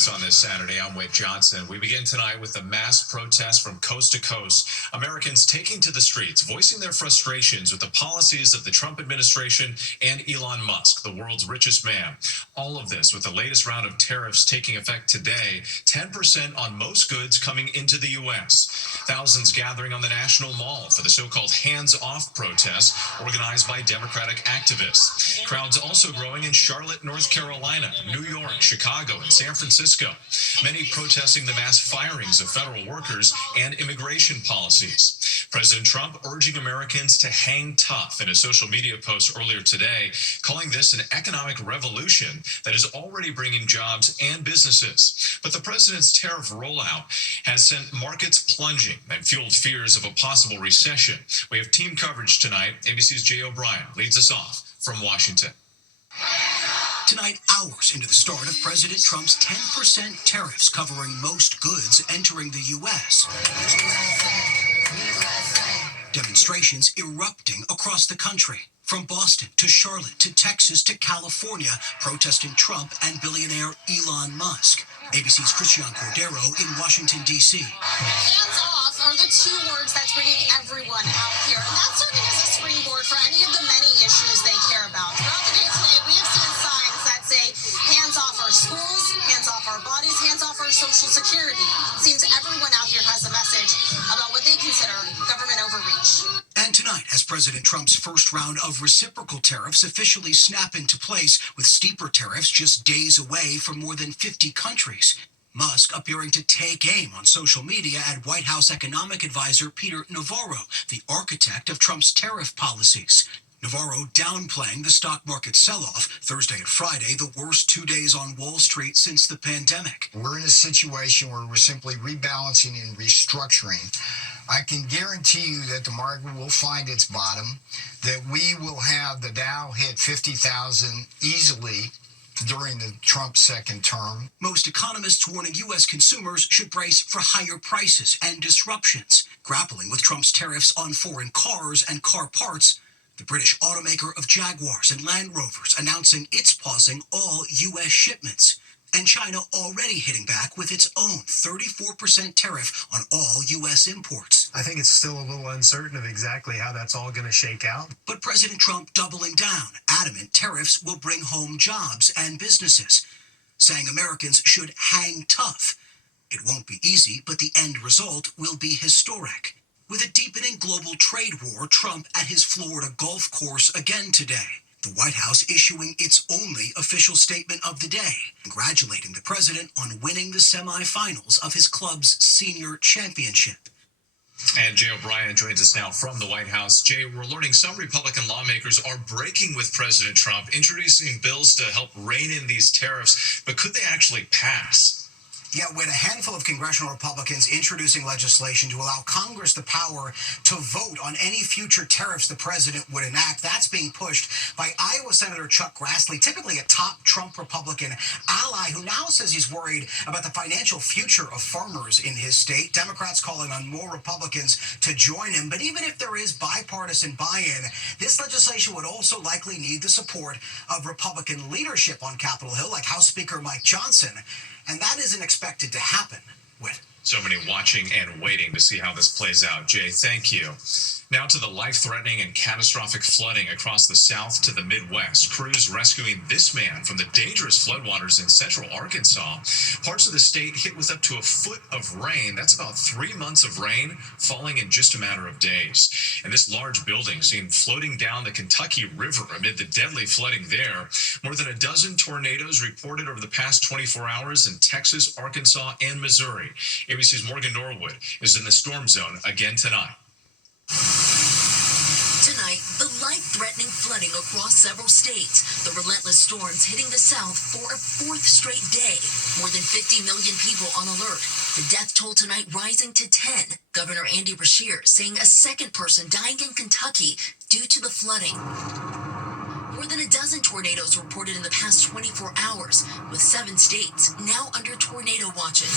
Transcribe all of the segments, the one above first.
us on this Saturday. I'm Wade Johnson. We begin tonight with a mass protest from coast to coast. Americans taking to the streets, voicing their frustrations with the policies of the Trump administration and Elon Musk, the world's richest man. All of this with the latest round of tariffs taking effect today, 10% on most goods coming into the U.S. Thousands gathering on the National Mall for the so-called hands-off protest organized by Democratic activists. Crowds also growing in Charlotte, North Carolina, New York, Chicago, and San Francisco. Many protesting the mass firings of federal workers and immigration policies. President Trump urging Americans to hang tough in a social media post earlier today, calling this an economic revolution that is already bringing jobs and businesses. But the president's tariff rollout has sent markets plunging and fueled fears of a possible recession. We have team coverage tonight. ABC's Jay O'Brien leads us off from Washington. Tonight, hours into the start of President Trump's 10% tariffs covering most goods entering the U.S. Demonstrations erupting across the country, from Boston to Charlotte to Texas to California, protesting Trump and billionaire Elon Musk. ABC's Christian Cordero in Washington, D.C. Hands off are the two words that's bringing everyone out here, and that's serving as a springboard for any of the many issues they care about. Throughout the day today, we have seen signs that say, hands off our schools, hands off our bodies, hands off our Social Security. It seems everyone out here has a message about what they consider government overreach. And tonight, as President Trump's first round of reciprocal tariffs officially snap into place, with steeper tariffs just days away from more than 50 countries, Musk appearing to take aim on social media at White House economic advisor Peter Navarro, the architect of Trump's tariff policies. Navarro downplaying the stock market sell-off Thursday and Friday, the worst 2 days on Wall Street since the pandemic. We're in a situation where we're simply rebalancing and restructuring. I can guarantee you that the market will find its bottom, that we will have the Dow hit 50,000 easily during the Trump second term. Most economists warning U.S. consumers should brace for higher prices and disruptions. Grappling with Trump's tariffs on foreign cars and car parts, the British automaker of Jaguars and Land Rovers announcing it's pausing all U.S. shipments. And China already hitting back with its own 34% tariff on all U.S. imports. I think it's still a little uncertain of exactly how that's all going to shake out. But President Trump doubling down, adamant tariffs will bring home jobs and businesses, saying Americans should hang tough. It won't be easy, but the end result will be historic. With a deepening global trade war, Trump at his Florida golf course again today. The White House issuing its only official statement of the day, congratulating the president on winning the semifinals of his club's senior championship. And Jay O'Brien joins us now from the White House. Jay, we're learning some Republican lawmakers are breaking with President Trump, introducing bills to help rein in these tariffs. But could they actually pass? Yeah, with a handful of congressional Republicans introducing legislation to allow Congress the power to vote on any future tariffs the president would enact. That's being pushed by Iowa Senator Chuck Grassley, typically a top Trump Republican ally, who now says he's worried about the financial future of farmers in his state. Democrats calling on more Republicans to join him. But even if there is bipartisan buy-in, this legislation would also likely need the support of Republican leadership on Capitol Hill, like House Speaker Mike Johnson. And that isn't expected to happen, Whit. So many watching and waiting to see how this plays out. Jay, thank you. Now to the life-threatening and catastrophic flooding across the South to the Midwest. Crews rescuing this man from the dangerous floodwaters in central Arkansas. Parts of the state hit with up to a foot of rain. That's about 3 months of rain falling in just a matter of days. And this large building seen floating down the Kentucky River amid the deadly flooding there. More than a dozen tornadoes reported over the past 24 hours in Texas, Arkansas, and Missouri. ABC's Morgan Norwood is in the storm zone again tonight. Tonight, the life-threatening flooding across several states. The relentless storms hitting the South for a fourth straight day. More than 50 million people on alert. The death toll tonight rising to 10. Governor Andy Beshear saying a second person dying in Kentucky due to the flooding. More than a dozen tornadoes reported in the past 24 hours, with 7 states now under tornado watches.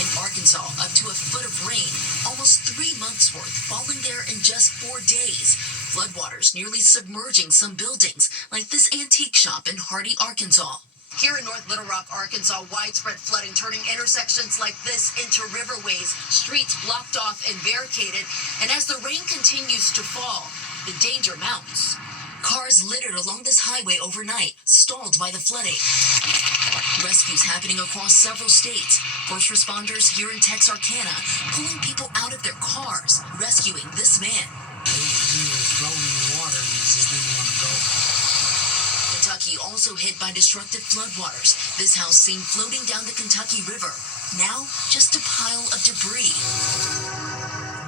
In Arkansas, up to a foot of rain, almost 3 months worth falling there in just 4 days. Floodwaters nearly submerging some buildings, like this antique shop in Hardy, Arkansas. Here in North Little Rock, Arkansas, widespread flooding turning intersections like this into riverways, streets blocked off and barricaded. And as the rain continues to fall, the danger mounts. Cars littered along this highway overnight, stalled by the flooding. Rescues happening across several states. First responders here in Texarkana pulling people out of their cars, rescuing this man. He was floating in the water and he just didn't want to go. Kentucky also hit by destructive floodwaters. This house seen floating down the Kentucky River. Now, just a pile of debris.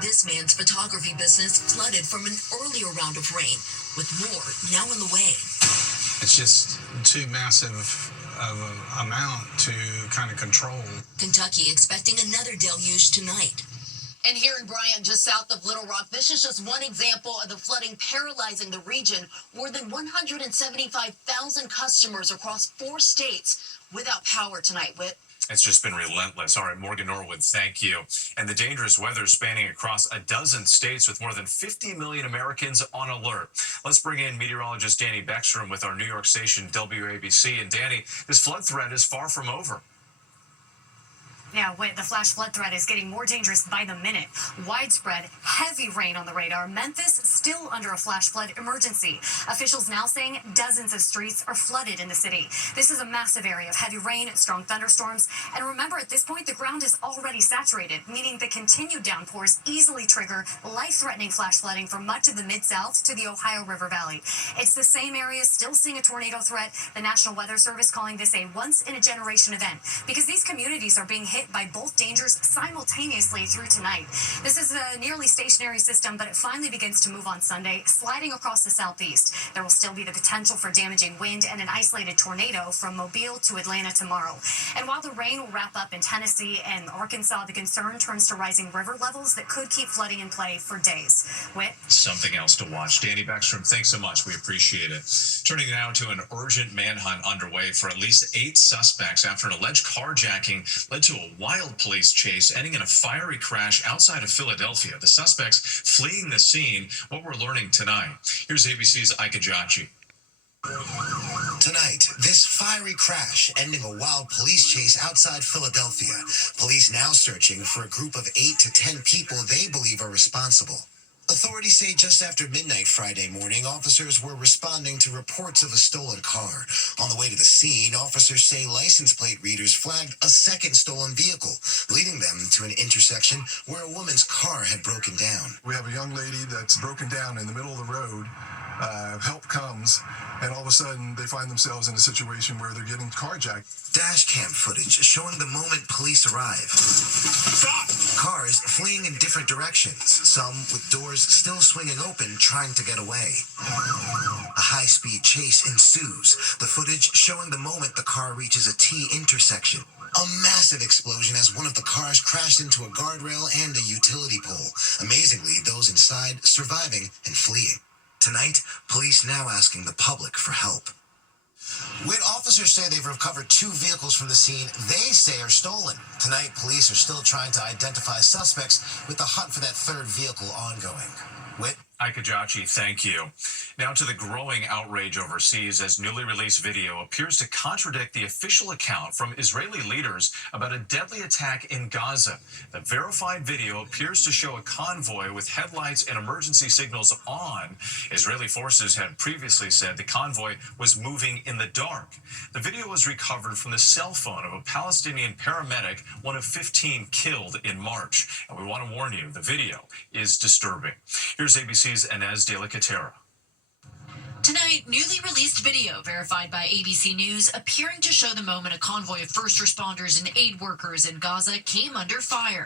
This man's photography business flooded from an earlier round of rain, with more now on the way. It's just too massive of an amount to kind of control. Kentucky expecting another deluge tonight. And here in Bryant, just south of Little Rock, this is just one example of the flooding paralyzing the region. More than 175,000 customers across 4 states without power tonight. Whit. It's just been relentless. All right, Morgan Norwood, thank you. And the dangerous weather spanning across a dozen states with more than 50 million Americans on alert. Let's bring in meteorologist Danny Beckstrom with our New York station WABC. And Danny, this flood threat is far from over. Yeah, the flash flood threat is getting more dangerous by the minute. Widespread, heavy rain on the radar. Memphis still under a flash flood emergency. Officials now saying dozens of streets are flooded in the city. This is a massive area of heavy rain, strong thunderstorms. And remember, at this point, the ground is already saturated, meaning the continued downpours easily trigger life-threatening flash flooding for much of the Mid-South to the Ohio River Valley. It's the same area still seeing a tornado threat. The National Weather Service calling this a once-in-a-generation event because these communities are being hit by both dangers simultaneously through tonight. This is a nearly stationary system, but it finally begins to move on Sunday, sliding across the southeast. There will still be the potential for damaging wind and an isolated tornado from Mobile to Atlanta tomorrow. And while the rain will wrap up in Tennessee and Arkansas, the concern turns to rising river levels that could keep flooding in play for days. Whit? Something else to watch. Danny Beckstrom, thanks so much. We appreciate it. Turning now to an urgent manhunt underway for at least 8 suspects after an alleged carjacking led to a wild police chase ending in a fiery crash outside of Philadelphia. The suspects fleeing the scene. What we're learning tonight. Here's ABC's Ike Ajachi. Tonight, this fiery crash ending a wild police chase outside Philadelphia. Police now searching for a group of 8 to 10 people they believe are responsible. Authorities say just after midnight Friday morning, officers were responding to reports of a stolen car. On the way to the scene, officers say license plate readers flagged a second stolen vehicle, leading them to an intersection where a woman's car had broken down. We have a young lady that's broken down in the middle of the road. Help comes, and all of a sudden they find themselves in a situation where they're getting carjacked. Dash cam footage showing the moment police arrive. Stop! Cars fleeing in different directions, some with doors still swinging open, trying to get away. A high-speed chase ensues, the footage showing the moment the car reaches a T intersection. A massive explosion as one of the cars crashed into a guardrail and a utility pole. Amazingly, those inside surviving and fleeing. Tonight, police now asking the public for help. When officers say they've recovered 2 vehicles from the scene they say are stolen. Tonight, police are still trying to identify suspects with the hunt for that 3rd vehicle ongoing. Whit? Ike Ajachi, thank you. Now to the growing outrage overseas as newly released video appears to contradict the official account from Israeli leaders about a deadly attack in Gaza. The verified video appears to show a convoy with headlights and emergency signals on. Israeli forces had previously said the convoy was moving in the dark. The video was recovered from the cell phone of a Palestinian paramedic, one of 15 killed in March. And we want to warn you, the video is disturbing. Here's ABC's Inez de la Catera. Tonight, newly released video verified by ABC News appearing to show the moment a convoy of first responders and aid workers in Gaza came under fire,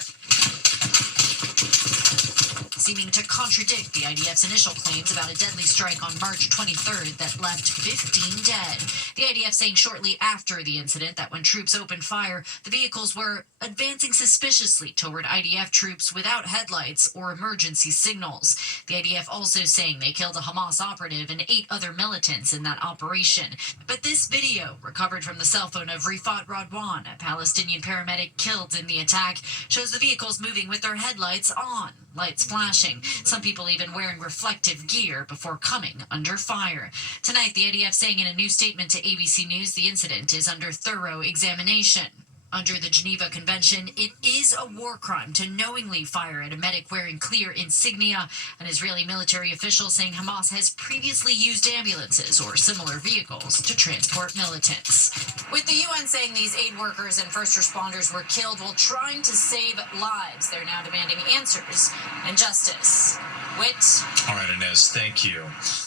seeming to contradict the IDF's initial claims about a deadly strike on March 23rd that left 15 dead. The IDF saying shortly after the incident that when troops opened fire, the vehicles were advancing suspiciously toward IDF troops without headlights or emergency signals. The IDF also saying they killed a Hamas operative and 8 other militants in that operation. But this video, recovered from the cell phone of Rifat Radwan, a Palestinian paramedic killed in the attack, shows the vehicles moving with their headlights on. lights flashing, some people even wearing reflective gear before coming under fire. Tonight, the IDF saying in a new statement to ABC News the incident is under thorough examination. Under the Geneva Convention, it is a war crime to knowingly fire at a medic wearing clear insignia. An Israeli military official saying Hamas has previously used ambulances or similar vehicles to transport militants. With the UN saying these aid workers and first responders were killed while trying to save lives, they're now demanding answers and justice. Whit. All right, Inez, thank you.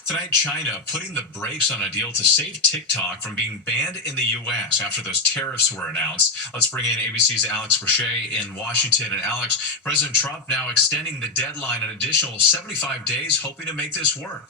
Tonight, China putting the brakes on a deal to save TikTok from being banned in the U.S. after those tariffs were announced. Let's bring in ABC's Alex Brochet in Washington. And Alex, President Trump now extending the deadline an additional 75 days, hoping to make this work.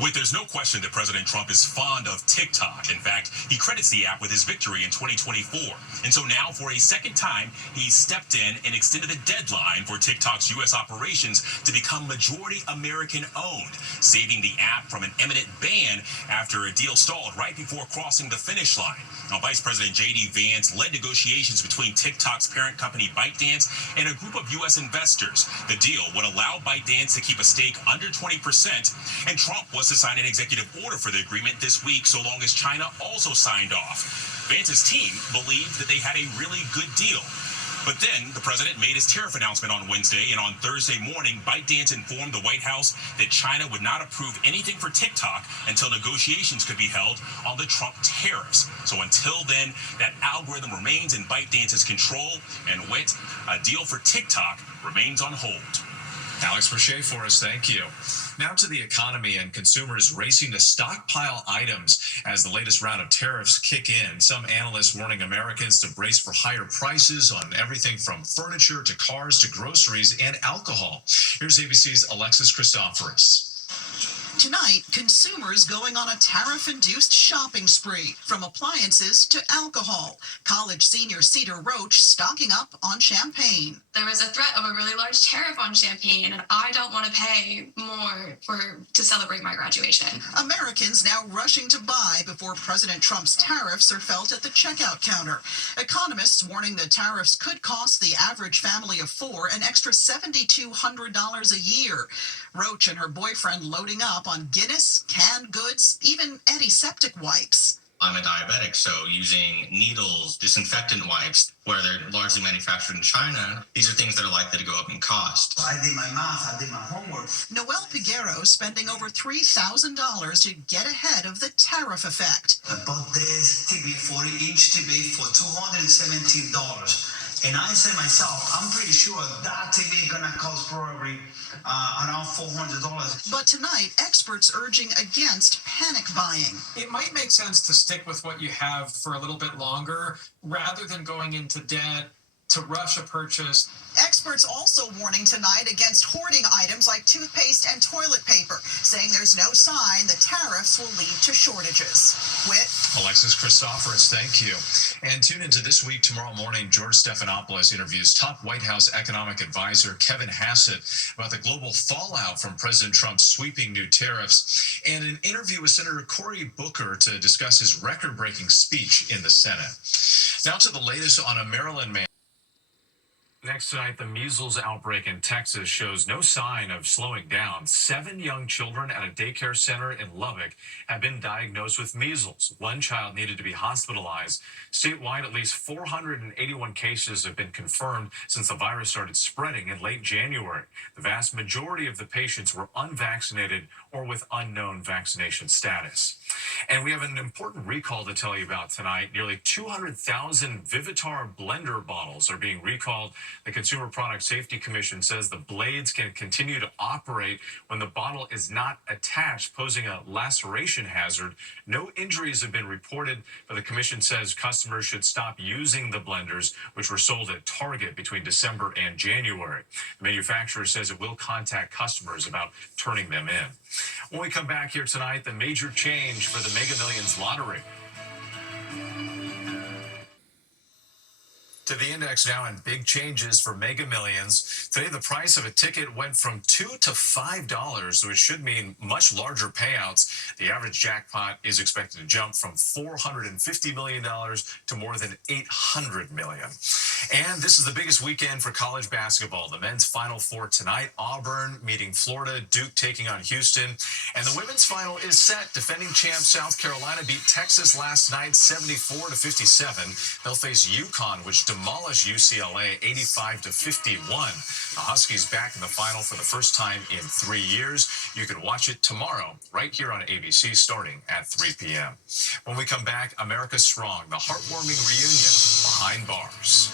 Wait, there's no question that President Trump is fond of TikTok. In fact, he credits the app with his victory in 2024. And so now, for a second time, he stepped in and extended the deadline for TikTok's U.S. operations to become majority American-owned, saving the app from an imminent ban after a deal stalled right before crossing the finish line. Now, Vice President J.D. Vance led negotiations between TikTok's parent company ByteDance and a group of U.S. investors. The deal would allow ByteDance to keep a stake under 20%, and Trump was to sign an executive order for the agreement this week so long as China also signed off. Vance's team believed that they had a really good deal. But then the president made his tariff announcement on Wednesday, and on Thursday morning, ByteDance informed the White House that China would not approve anything for TikTok until negotiations could be held on the Trump tariffs. So until then, that algorithm remains in ByteDance's control, and a deal for TikTok remains on hold. Alex Brochet for us, thank you. Now to the economy and consumers racing to stockpile items as the latest round of tariffs kick in. Some analysts warning Americans to brace for higher prices on everything from furniture to cars to groceries and alcohol. Here's ABC's Alexis Christoforous. Tonight, consumers going on a tariff-induced shopping spree, from appliances to alcohol. College senior Cedar Roach stocking up on champagne. There was a threat of a really large tariff on champagne, and I don't want to pay more to celebrate my graduation. Americans now rushing to buy before President Trump's tariffs are felt at the checkout counter. Economists warning the tariffs could cost the average family of four an extra $7,200 a year. Roach and her boyfriend loading up on Guinness, canned goods, even antiseptic wipes. I'm a diabetic, so using needles, disinfectant wipes, where they're largely manufactured in China, these are things that are likely to go up in cost. I did my math, I did my homework. Noel Piguero spending over $3,000 to get ahead of the tariff effect. I bought this TV, 40-inch TV for $217. And I said myself, I'm pretty sure that TV is gonna cost probably around $400. But tonight, experts urging against panic buying. It might make sense to stick with what you have for a little bit longer rather than going into debt to rush a purchase. Experts also warning tonight against hoarding items like toothpaste and toilet paper, saying there's no sign the tariffs will lead to shortages. Whit. Alexis Christoforous, thank you. And tune into This Week tomorrow morning. George Stephanopoulos interviews top White House economic advisor Kevin Hassett about the global fallout from President Trump's sweeping new tariffs, and an interview with Senator Cory Booker to discuss his record-breaking speech in the Senate. Now to the latest on a Maryland man. Next tonight, the measles outbreak in Texas shows no sign of slowing down. 7 young children at a daycare center in Lubbock have been diagnosed with measles. 1 child needed to be hospitalized. Statewide, at least 481 cases have been confirmed since the virus started spreading in late January. The vast majority of the patients were unvaccinated or with unknown vaccination status. And we have an important recall to tell you about tonight. Nearly 200,000 Vivitar blender bottles are being recalled. The Consumer Product Safety Commission says the blades can continue to operate when the bottle is not attached, posing a laceration hazard. No injuries have been reported, but the commission says customers should stop using the blenders, which were sold at Target between December and January. The manufacturer says it will contact customers about turning them in. When we come back here tonight, the major change for the Mega Millions lottery. To the index now, and big changes for Mega Millions. Today, the price of a ticket went from $2 to $5, which should mean much larger payouts. The average jackpot is expected to jump from $450 million to more than $800 million. And this is the biggest weekend for college basketball. The men's Final Four tonight, Auburn meeting Florida, Duke taking on Houston. And the women's final is set. Defending champ South Carolina beat Texas last night 74 to 57. They'll face UConn, which demolished UCLA 85 to 51. The Huskies back in the final for the first time in 3 years. You can watch it tomorrow right here on ABC starting at 3 p.m. When we come back, America Strong, the heartwarming reunion behind bars.